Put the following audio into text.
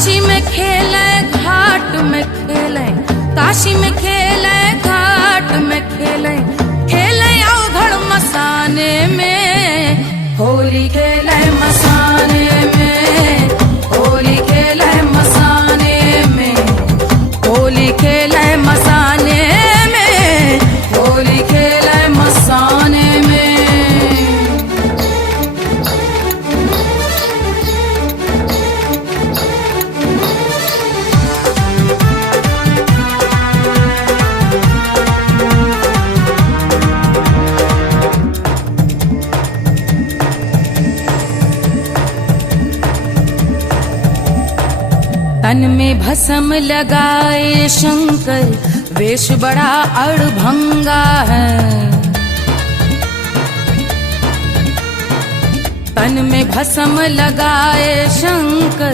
काशी में खेले घाट में खेले, काशी में खेले घाट में खेले, खेले अवघड़ मसाने में, होली खेले मसाने में, होली खेले मसाने में, होली खेले मसाने में, होली खेले मसाने में। तन में भस्म लगाए शंकर, वेश बड़ा अड़भंगा है। तन में भस्म लगाए शंकर,